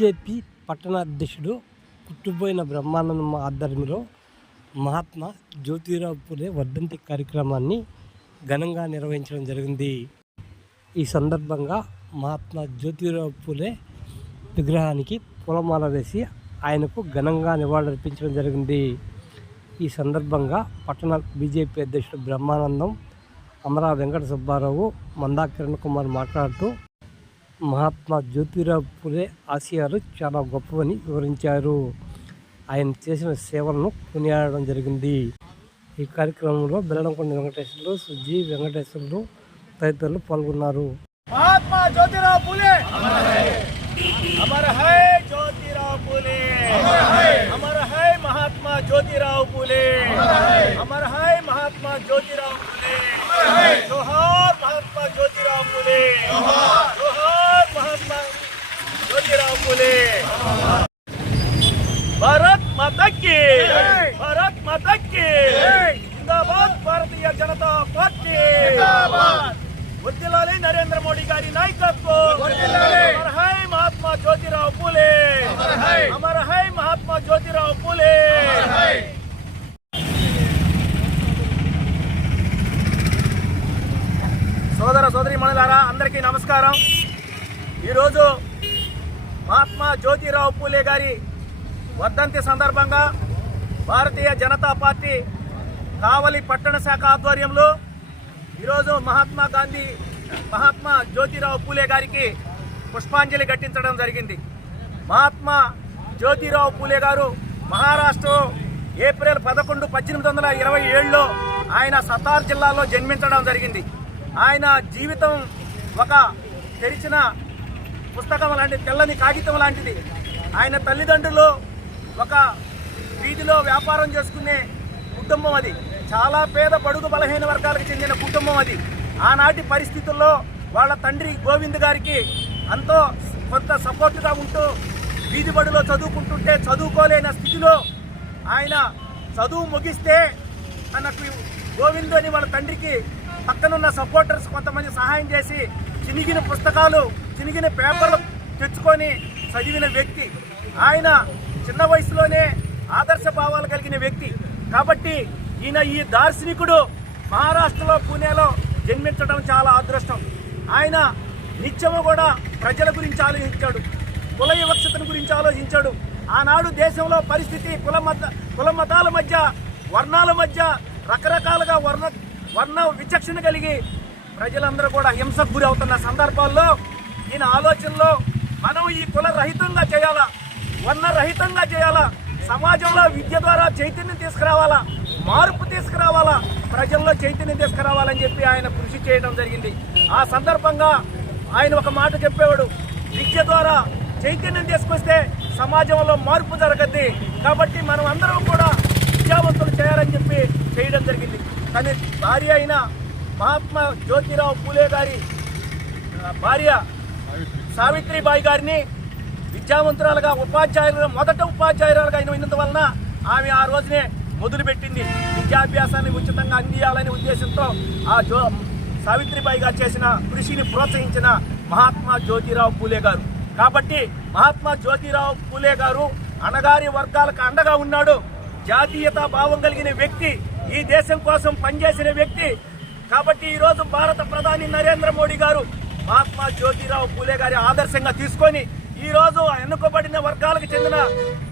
BJP పట్టణాధ్యక్షుడు పుట్టిపోయిన Brahmanandam ఆధ్వర్యంలో మహాత్మా జ్యోతిరావు పూలే వర్ధంతి కార్యక్రమాన్ని ఘనంగా నిర్వహించడం జరిగింది. ఈ సందర్భంగా మహాత్మా జ్యోతిరావు పూలే విగ్రహానికి పూలమాల వేసి ఆయనకు ఘనంగా నివాళులర్పించడం జరిగింది. ఈ సందర్భంగా పట్టణ బీజేపీ అధ్యక్షుడు బ్రహ్మానందం అమరా వెంకట సుబ్బారావు మందాకిరణ్ కుమార్ మాట్లాడుతూ మహాత్మా జ్యోతిరావు పులే ఆసియాలు చాలా గొప్పవని వివరించారు. ఆయన చేసిన సేవలను కొనియాడడం జరిగింది. ఈ కార్యక్రమంలో బెల్లడంకొండ వెంకటేశ్వరులు సుజీ వెంకటేశ్వరులు తదితరులు పాల్గొన్నారు. మహాత్మా జ్యోతిరావు పులే! అమర హై జ్యోతిరావు పులే! మహాత్మా జ్యోతిరావు పులే! అమర హై మహాత్మా జ్యోతిరావు పులే! జోహార్ మహాత్మా జ్యోతిరావు పులే! फुले भारत माता की भारत माता की जिंदाबाद भारतीय जनता पार्टी जिंदाबाद వర్దిల్లాలి నరేంద్ర మోడీ గారి నాయకత్వం అమర్ హై మహాత్మా జ్యోతిరావు పూలే అమర్ హై మహాత్మా జ్యోతిరావు పూలే సోదర సోదరి మనులారా అందరికీ నమస్కారం ఈరోజు మహాత్మా జ్యోతిరావు పూలే గారి వర్ధంతి సందర్భంగా భారతీయ జనతా పార్టీ కావలి పట్టణ శాఖ ఆధ్వర్యంలో ఈరోజు మహాత్మా గాంధీ మహాత్మా జ్యోతిరావు పూలే గారికి పుష్పాంజలి ఘటించడం జరిగింది. మహాత్మా జ్యోతిరావు పూలే గారు మహారాష్ట్ర ఏప్రిల్ పదకొండు పద్దెనిమిది వందల ఇరవై ఏడులో ఆయన సతార్ జిల్లాలో జన్మించడం జరిగింది. ఆయన జీవితం ఒక తెరిచిన పుస్తకం లాంటిది తెల్లని కాగితం లాంటిది. ఆయన తల్లిదండ్రులు ఒక వీధిలో వ్యాపారం చేసుకునే కుటుంబం అది. చాలా పేద బడుగు బలహీన వర్గాలకు చెందిన కుటుంబం అది. ఆనాటి పరిస్థితుల్లో వాళ్ళ తండ్రి గోవింద్ గారికి అంతో కొంత సపోర్టుగా ఉంటూ వీధి బడిలో చదువుకుంటుంటే చదువుకోలేని స్థితిలో ఆయన చదువు ముగిస్తే తనకు గోవింద్ అని వాళ్ళ తండ్రికి పక్కనున్న సపోర్టర్స్ కొంతమంది సహాయం చేసి చినిగిన పుస్తకాలు చినిగిన పేపర్లు తెచ్చుకొని చదివిన వ్యక్తి. ఆయన చిన్న వయసులోనే ఆదర్శ భావాలు కలిగిన వ్యక్తి. కాబట్టి ఈయన ఈ దార్శనికుడు మహారాష్ట్రలో పూణేలో జన్మించడం చాలా అదృష్టం. ఆయన నిత్యము కూడా ప్రజల గురించి ఆలోచించాడు. కుల వివక్షతను గురించి ఆలోచించాడు. ఆనాడు దేశంలో పరిస్థితి కుల మత కుల మతాల మధ్య వర్ణాల మధ్య రకరకాలుగా వర్ణ వర్ణ విచక్షణ కలిగి ప్రజలందరూ కూడా హింసకు గురి అవుతున్న సందర్భాల్లో ఈయన ఆలోచనలో మనం ఈ కుల రహితంగా చేయాలా? వర్ణ రహితంగా చేయాలా? సమాజంలో విద్య ద్వారా చైతన్యం తీసుకురావాలా? మార్పు తీసుకురావాలా? ప్రజల్లో చైతన్యం తీసుకురావాలని చెప్పి ఆయన కృషి చేయడం జరిగింది. ఆ సందర్భంగా ఆయన ఒక మాట చెప్పేవాడు విద్య ద్వారా చైతన్యం తీసుకొస్తే సమాజంలో మార్పు జరగద్ది. కాబట్టి మనం అందరం కూడా విద్యావంతులు చేయాలని చెప్పి చేయడం జరిగింది. కానీ భార్య అయిన మహాత్మా జ్యోతిరావు పూలే గారి భార్య సావిత్రిబాయి గారిని విద్యావంతురాలుగా ఉపాధ్యాయులుగా మొదట ఉపాధ్యాయురాలుగా అయినందువలన ఆమె ఆ రోజునే మొదలుపెట్టింది. విద్యాభ్యాసాన్ని ఉచితంగా అందియాలనే ఉద్దేశంతో ఆ జో సావిత్రిబాయి గారు చేసిన కృషిని ప్రోత్సహించిన మహాత్మా జ్యోతిరావు పూలే గారు. కాబట్టి మహాత్మా జ్యోతిరావు పూలే గారు అణగారి వర్గాలకు అండగా ఉన్నాడు. జాతీయతా భావం కలిగిన వ్యక్తి ఈ దేశం కోసం పనిచేసిన వ్యక్తి. కాబట్టి ఈరోజు భారత ప్రధాని నరేంద్ర మోడీ గారు మహాత్మా జ్యోతిరావు పూలే గారి ఆదర్శంగా తీసుకొని ఈరోజు ఎన్నుకోబడిన వర్గాలకు చెందిన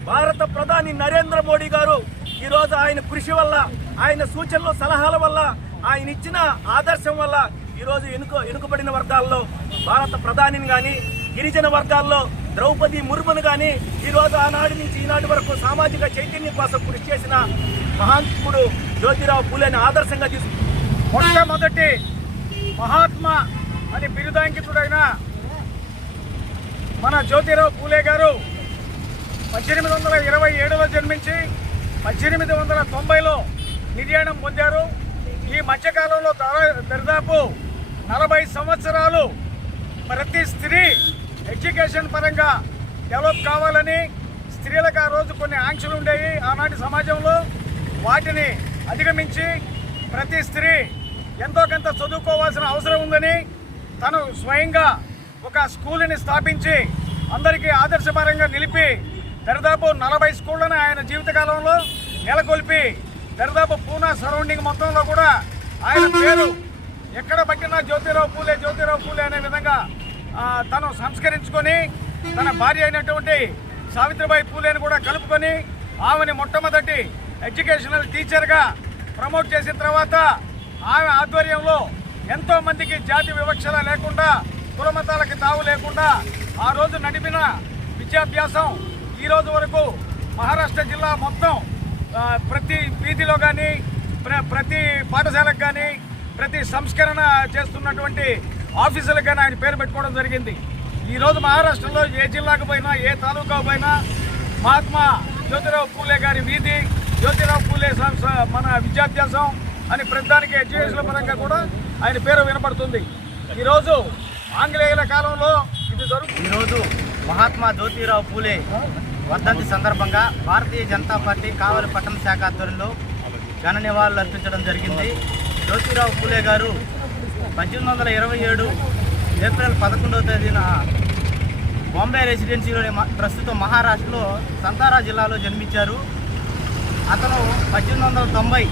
భారత ప్రధాని నరేంద్ర మోడీ గారు ఈరోజు ఆయన కృషి వల్ల ఆయన సూచనలు సలహాల వల్ల ఆయన ఇచ్చిన ఆదర్శం వల్ల ఈరోజు రోజు ఎన్నుకో ఎన్నుకబడిన వర్గాల్లో భారత ప్రధానిని కానీ గిరిజన వర్గాల్లో ద్రౌపది ముర్మును కానీ ఈరోజు ఆనాటి నుంచి ఈనాటి వరకు సామాజిక చైతన్యం కోసం కృషి చేసిన మహాత్ముడు జ్యోతిరావు పూలేని ఆదర్శంగా తీసుకు మొట్టమొదటి మహాత్మా అని బిరుదాంకితుడైన మన జ్యోతిరావు పూలే గారు పద్దెనిమిది వందల ఇరవై ఏడులో జన్మించి పద్దెనిమిది వందల తొంభైలో నిర్యాణం పొందారు. ఈ మధ్యకాలంలో దాదా- దరిదాపు నలభై సంవత్సరాలు ప్రతి స్త్రీ ఎడ్యుకేషన్ పరంగా డెవలప్ కావాలని స్త్రీలకు ఆ రోజు కొన్ని ఆంక్షలు ఉండేవి. ఆనాటి సమాజంలో వాటిని అధిగమించి ప్రతి స్త్రీ ఎంతో కొంత చదువుకోవాల్సిన అవసరం ఉందని తను స్వయంగా ఒక స్కూల్ని స్థాపించి అందరికీ ఆదర్శపరంగా నిలిపి దరిదాపు నలభై స్కూళ్ళని ఆయన జీవితకాలంలో నెలకొల్పి దరిదాపు పూనా సరౌండింగ్ మొత్తంలో కూడా ఆయన పేరు ఎక్కడ పట్టినా జ్యోతిరావు పూలే జ్యోతిరావు పూలే అనే విధంగా తను సంస్కరించుకొని తన భార్య అయినటువంటి సావిత్రిబాయి పూలేని కూడా కలుపుకొని ఆమెని మొట్టమొదటి ఎడ్యుకేషనల్ టీచర్గా ప్రమోట్ చేసిన తర్వాత ఆమె ఆధ్వర్యంలో ఎంతో మందికి జాతి వివక్షల లేకుండా కులమతాలకి తావు లేకుండా ఆ రోజు నడిపిన విద్యాభ్యాసం ఈ రోజు వరకు మహారాష్ట్ర జిల్లా మొత్తం ప్రతి వీధిలో కానీ ప్రతి పాఠశాలకు కానీ ప్రతి సంస్కరణ చేస్తున్నటువంటి ఆఫీసులకు కానీ ఆయన పేరు పెట్టుకోవడం జరిగింది. ఈరోజు మహారాష్ట్రలో ఏ జిల్లాకు పోయినా ఏ తాలూకా పోయినా మహాత్మా జ్యోతిరావు పూలే గారి వీధి జ్యోతిరావు పూలే మన విద్యాభ్యాసం అని ప్రతిదానికి ఎడ్యుకేషన్ పరంగా కూడా ఆయన పేరు వినపడుతుంది. ఈరోజు ఆంగ్లేయుల కాలంలో ఇది జరుగుతుంది ఈరోజు మహాత్మా జ్యోతిరావు పూలే వర్ధంతి సందర్భంగా భారతీయ జనతా పార్టీ కావలి పట్టణ శాఖ ఆధ్వర్యంలో ఘన నివాళులు అర్పించడం జరిగింది. జ్యోతిరావు పూలే గారు పద్దెనిమిది వందల ఇరవై ఏడు ఏప్రిల్ పదకొండవ తేదీన బాంబే రెసిడెన్సీలోని ప్రస్తుతం మహారాష్ట్రలో సంతారా జిల్లాలో జన్మించారు. అతను పద్దెనిమిది వందల తొంభై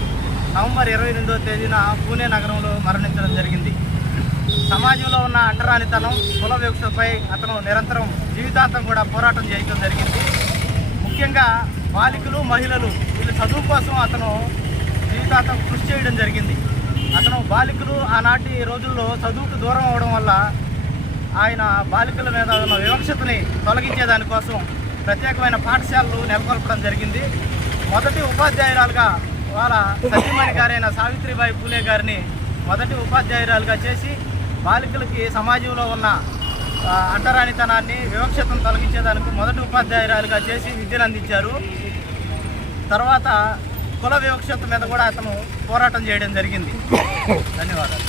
నవంబర్ ఇరవై రెండవ తేదీన పూణే నగరంలో మరణించడం జరిగింది. సమాజంలో ఉన్న అంటరానితనం కుల వివక్షపై అతను నిరంతరం జీవితాంతం కూడా పోరాటం చేయడం జరిగింది. ముఖ్యంగా బాలికలు మహిళలు వీళ్ళ చదువు కోసం అతను జీవితాంతం కృషి చేయడం జరిగింది. అతను బాలికలు ఆనాటి రోజుల్లో చదువుకు దూరం అవడం వల్ల ఆయన బాలికల మీద ఉన్న వివక్షతని తొలగించే దానికోసం ప్రత్యేకమైన పాఠశాలలు నెలకొల్పడం జరిగింది. మొదటి ఉపాధ్యాయురాలుగా వాళ్ళ సతీమణి గారైన సావిత్రిబాయి పూలే గారిని మొదటి ఉపాధ్యాయురాలుగా చేసి బాలికలకి సమాజంలో ఉన్న అంటరానితనాన్ని వివక్షతను తొలగించేదానికి మొదటి ఉపాధ్యాయురాలుగా చేసి విద్యను అందించారు. తర్వాత కుల వివక్షత మీద కూడా అతను పోరాటం చేయడం జరిగింది. ధన్యవాదాలు.